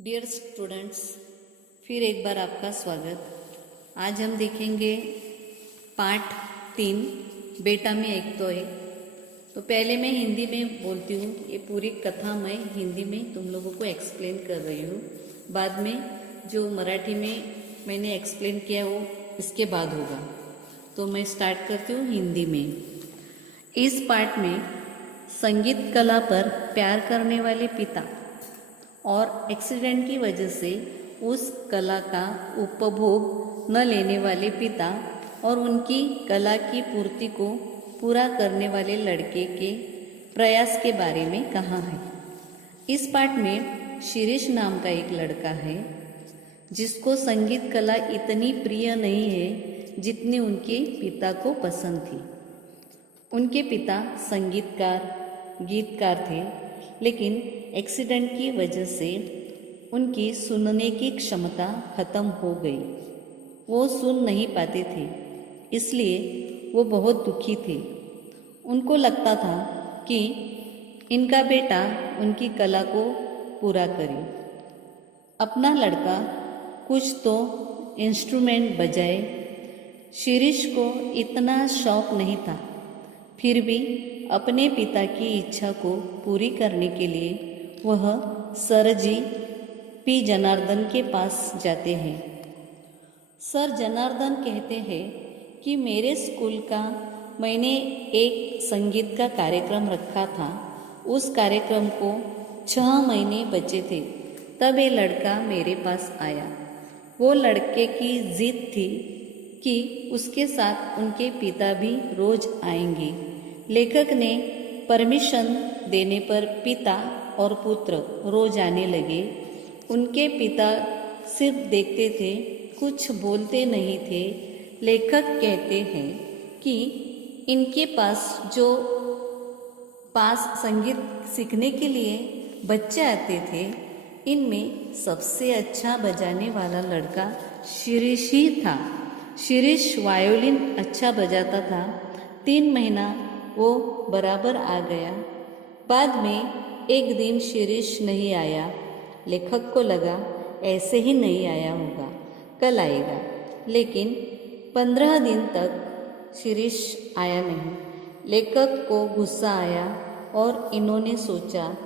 Deere students, फिर एक बार आपका स्वागत। आज हम देखेंगे पार्ट 3 बेटा में एक तो एक। तो पहले मैं हिंदी में बोलती हूँ, ये पूरी कथा मैं हिंदी में तुम लोगों को एक्सप्लेन कर रही हूँ। बाद में जो मराठी में मैंने एक्सप्लेन किया वो इसके बाद होगा। तो मैं स्टार्ट करती हूँ हिंदी में। इस पार्ट में संगीत कला पर प्यार करने वाले पिता और एक्सीडेंट की वजह से उस कला का उपभोग न लेने वाले पिता और उनकी कला की पूर्ति को पूरा करने वाले लड़के के प्रयास के बारे में कहा है। इस पाठ में शिरीष नाम का एक लड़का है जिसको संगीत कला इतनी प्रिय नहीं है जितनी उनके पिता को पसंद थी। उनके पिता संगीतकार गीतकार थे, लेकिन एक्सीडेंट की वजह से उनकी सुनने की क्षमता खत्म हो गई। वो सुन नहीं पाते थे, इसलिए वो बहुत दुखी थे। उनको लगता था कि इनका बेटा उनकी कला को पूरा करे। अपना लड़का कुछ तो इंस्ट्रूमेंट बजाए। शिरीष को इतना शौक नहीं था, फिर भी अपने पिता की इच्छा को पूरी करने के लिए वह सर जी पी जनार्दन के पास जाते हैं। सर जनार्दन कहते हैं कि मेरे स्कूल का मैंने एक संगीत का कार्यक्रम रखा था। उस कार्यक्रम को 6 महीने बचे थे, तब ये लड़का मेरे पास आया। वो लड़के की जिद थी कि उसके साथ उनके पिता भी रोज आएंगे। लेखक ने परमिशन देने पर पिता और पुत्र रोज आने लगे। उनके पिता सिर्फ देखते थे, कुछ बोलते नहीं थे। लेखक कहते हैं कि इनके पास संगीत सीखने के लिए बच्चे आते थे, इनमें सबसे अच्छा बजाने वाला लड़का शिरीष ही था। शिरीष वायोलिन अच्छा बजाता था। 3 महीना वो बराबर आ गया। बाद में एक दिन शिरीष नहीं आया। लेखक को लगा ऐसे ही नहीं आया होगा, कल आएगा। लेकिन 15 दिन तक शिरीष आया नहीं। लेखक को गुस्सा आया और इन्होंने सोचा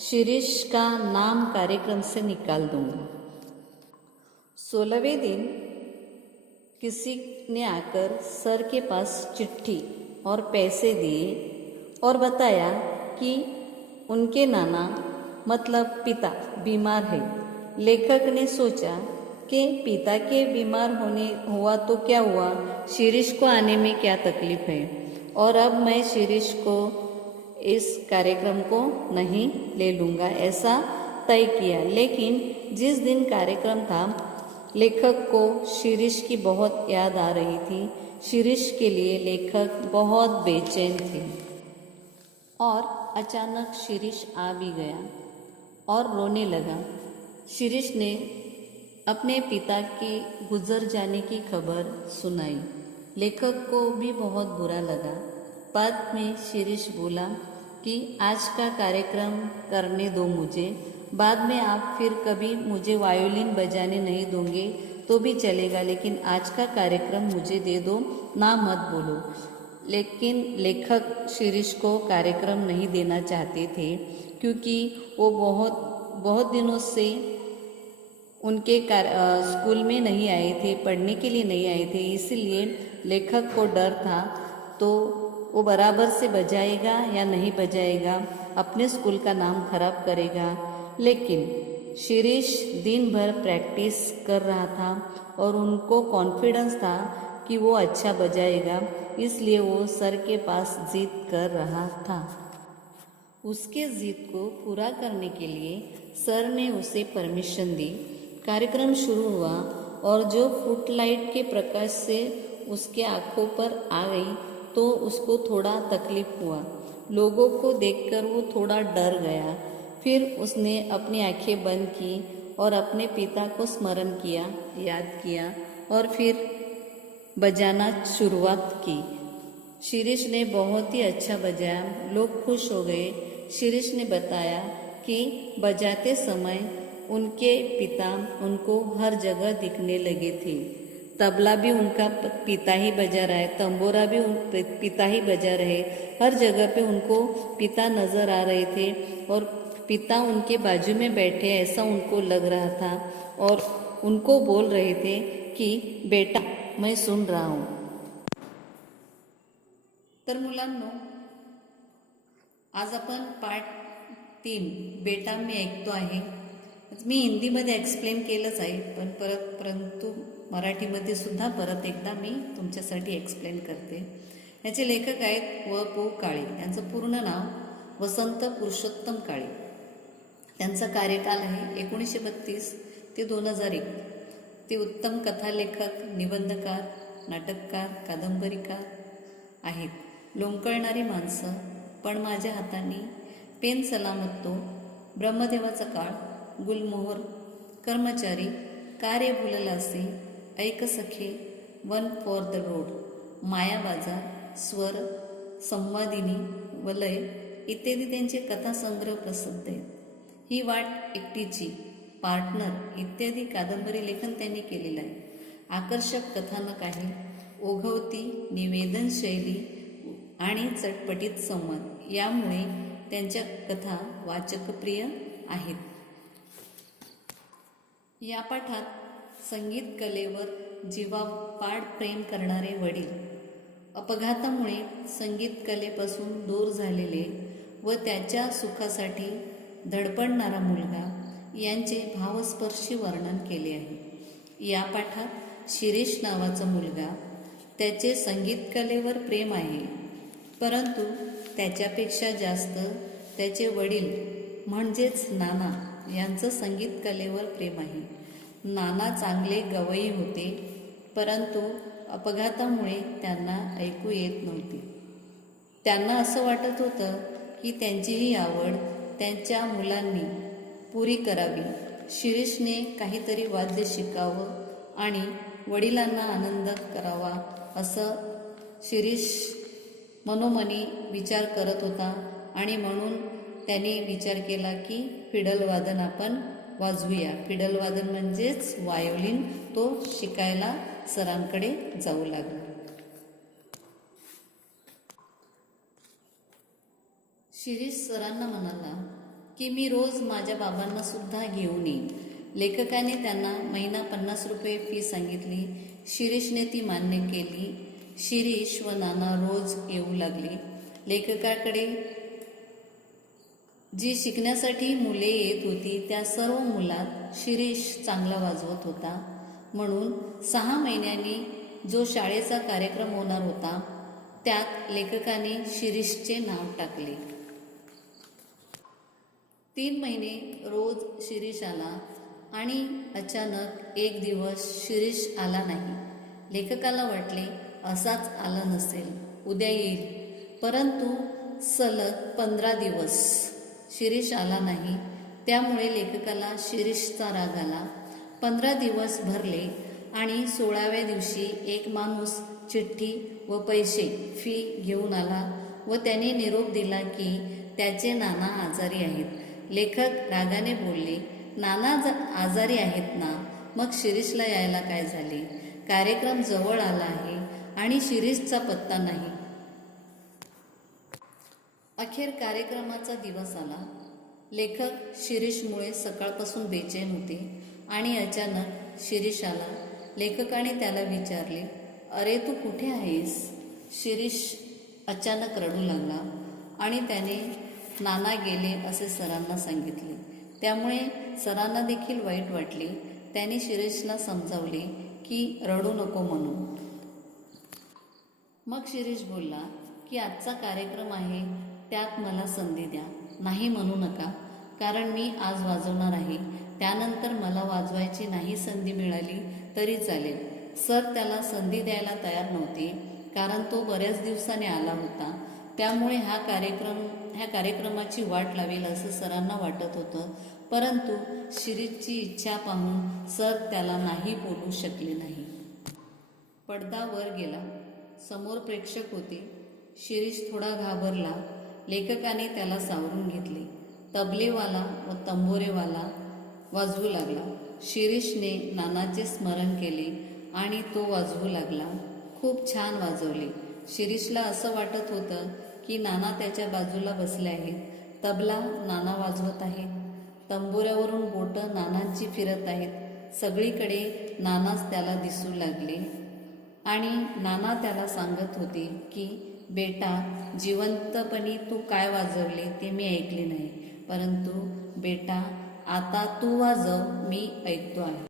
शिरीष का नाम कार्यक्रम से निकाल दूंगा। 16वें दिन किसी ने आकर सर के पास चिट्ठी और पैसे दिए और बताया कि उनके नाना मतलब पिता बीमार है। लेखक ने सोचा कि पिता के बीमार हुआ तो क्या हुआ, शिरीष को आने में क्या तकलीफ है, और अब मैं शिरीष को इस कार्यक्रम को नहीं ले लूँगा, ऐसा तय किया। लेकिन जिस दिन कार्यक्रम था, लेखक को शिरीष की बहुत याद आ रही थी। शिरीष के लिए लेखक बहुत बेचैन थे और अचानक शिरीष आ भी गया और रोने लगा। शिरीष ने अपने पिता के गुजर जाने की खबर सुनाई। लेखक को भी बहुत बुरा लगा। बाद में शिरीष बोला कि आज का कार्यक्रम करने दो मुझे, बाद में आप फिर कभी मुझे वायोलिन बजाने नहीं दोगे तो भी चलेगा, लेकिन आज का कार्यक्रम मुझे दे दो, ना मत बोलो। लेकिन लेखक शिरीष को कार्यक्रम नहीं देना चाहते थे, क्योंकि वो बहुत दिनों से उनके स्कूल में नहीं आए थे, पढ़ने के लिए नहीं आए थे। इसलिए लेखक को डर था तो वो बराबर से बजाएगा या नहीं बजाएगा, अपने स्कूल का नाम खराब करेगा। लेकिन शिरीष दिन भर प्रैक्टिस कर रहा था और उनको कॉन्फिडेंस था कि वो अच्छा बजाएगा, इसलिए वो सर के पास जिद कर रहा था। उसके जिद को पूरा करने के लिए सर ने उसे परमिशन दी। कार्यक्रम शुरू हुआ और जो फुटलाइट के प्रकाश से उसके आंखों पर आ गई तो उसको थोड़ा तकलीफ हुआ। लोगों को देखकर वो थोड़ा डर गया। फिर उसने अपनी आंखें बंद की और अपने पिता को स्मरण किया, याद किया और फिर बजाना शुरुआत की। शिरीष ने बहुत ही अच्छा बजाया। लोग खुश हो गए। शिरीष ने बताया कि बजाते समय उनके पिता उनको हर जगह दिखने लगे थे। तबला भी उनका पिता ही बजा रहा है, तंबोरा भी पिता ही बजा रहे। हर जगह पे उनको पिता नज़र आ रहे थे और पिता उनके बाजू में बैठे ऐसा उनको लग रहा था और उनको बोल रहे थे कि बेटा मैं सुन रहा हूँ। तर मुलांनो, आज आपण पार्ट 3 बेटा मी ऐकतो आहे. मी हिंदीमध्ये एक्सप्लेन केलंच आहे, पण परंतु मराठीमध्ये सुद्धा परत एकदा मी तुमच्यासाठी एक्सप्लेन करते. याचे लेखक आहेत व काळे. यांचं पूर्ण नाव वसंत पुरुषोत्तम काळे. त्यांचा कार्यकाल आहे 1932 ते 2001. ते उत्तम कथालेखक, निबंधकार, नाटककार, कादंबरीकार आहेत. लोंबकळणारी माणसं, पण माझ्या हाताने, पेन सलामतो, ब्रह्मदेवाचा काळ, गुलमोहर, कर्मचारी, कार्य भुललासे, ऐक सखे, वन फॉर द रोड, माया बाजार, स्वर, संवादिनी, वलय इत्यादी त्यांचे कथासंग्रह प्रसिद्ध आहेत. ही वाट एकटीची, पार्टनर इत्यादी कादंबरी लेखन त्यांनी केलेलं आहे. आकर्षक कथानक आहे. ओघवती निवेदन शैली आणि चटपटीत संवाद यामुळे त्यांच्या कथा वाचकप्रिय आहेत. या पाठात संगीत कलेवर जीवापाड प्रेम करणारे वडील, अपघातामुळे संगीत कलेपासून दूर झालेले व त्याच्या सुखासाठी धडपडणारा मुलगा यांचे भावस्पर्शी वर्णन केले आहे. या पाठात शिरीष नावाचा मुलगा, त्याचे संगीत कलेवर प्रेम आहे, परंतु त्याच्यापेक्षा जास्त त्याचे वडील म्हणजेच नाना यांचं संगीत कलेवर प्रेम आहे. नाना चांगले गवई होते, परंतु अपघातामुळे त्यांना ऐकू येत नव्हते. त्यांना असं वाटत होतं की त्यांचीही आवड त्यांच्या मुलांनी पुरी करावी. शिरीषने काहीतरी वाद्य शिकावं आणि वडिलांना आनंद करावा असं शिरीष मनोमनी विचार करत होता आणि म्हणून त्याने विचार केला की फिडल वादन आपण वाजवूया. फिडल वादन म्हणजेच वायोलिन. तो शिकायला सरांकडे जाऊ लागला. शिरीष सरांना म्हणाला की मी रोज माझ्या बाबांना सुद्धा घेऊन येईन. लेखकाने त्यांना महिना 50 रुपये फी सांगितली. शिरीषने ती मान्य केली. शिरीष व नाना रोज येऊ लागले. लेखकाकडे जी शिकण्यासाठी मुले येत होती त्या सर्व मुलात शिरीष चांगला वाजवत होता. म्हणून 6 महिन्यांनी जो शाळेचा कार्यक्रम होणार होता त्यात लेखकाने शिरीषचे नाव टाकले. 3 महिने रोज शिरीष आला आणि अचानक एक दिवस शिरीष आला नाही. लेखकाला वाटले असाच आला नसेल, उद्या येईल. परंतु सलग 15 दिवस शिरीष आला नाही. त्यामुळे लेखकाला शिरीषचा राग आला. 15 दिवस भरले आणि 16व्या दिवशी एक माणूस चिठ्ठी व पैसे फी घेऊन आला व त्याने निरोप दिला की त्याचे नाना आजारी आहेत. लेखक रागाने बोलले, नाना आजारी आहेत ना, मग शिरीषला यायला काय झाले? कार्यक्रम जवळ आला आहे आणि शिरीषचा पत्ता नाही. अखेर कार्यक्रमाचा दिवस आला. लेखक शिरीषमुळे सकाळपासून बेचैन होते आणि अचानक शिरीष आला. लेखकाने त्याला विचारले, अरे तू कुठे आहेस? शिरीष अचानक रडू लागला आणि त्याने नाना गेले असे सरांना सांगितले. त्यामुळे सरांना देखील वाईट वाटले. त्याने शिरीषला समजावले की रडू नको म्हणून. मग शिरीष बोलला की आजचा कार्यक्रम आहे, त्यात मला संधी द्या. नाही म्हणू नका, कारण मी आज वाजवणार आहे. त्यानंतर मला वाजवायची नाही संधी मिळाली तरी चालेल. सर त्याला संधी द्यायला तयार नव्हते, कारण तो बऱ्याच दिवसाने आला होता. त्यामुळे ह्या कार्यक्रमाची वाट लावेल असं सरांना वाटत होतं. परंतु शिरीषची इच्छा पाहून सर त्याला नाही बोलू शकले नाही. पडदा वर गेला. समोर प्रेक्षक होते. शिरीष थोडा घाबरला. लेखकाने त्याला सावरून घेतले. तबलेवाला व तंबोरेवाला वाजवू लागला. शिरीषने नानाचे स्मरण केले आणि तो वाजवू लागला. खूप छान वाजवले. शिरीषला असं वाटत होतं की नाना त्याच्या बाजूला बसले आहेत. तबला नाना वाजवत आहेत. तंबोऱ्यावरून बोटं नानांची फिरत आहेत. सगळीकडे नानाच त्याला दिसू लागले आणि नाना त्याला सांगत होते की बेटा, जिवंतपणी तू काय वाजवले ते मी ऐकले नाही, परंतु बेटा आता तू वाजव, मी ऐकतो आहे.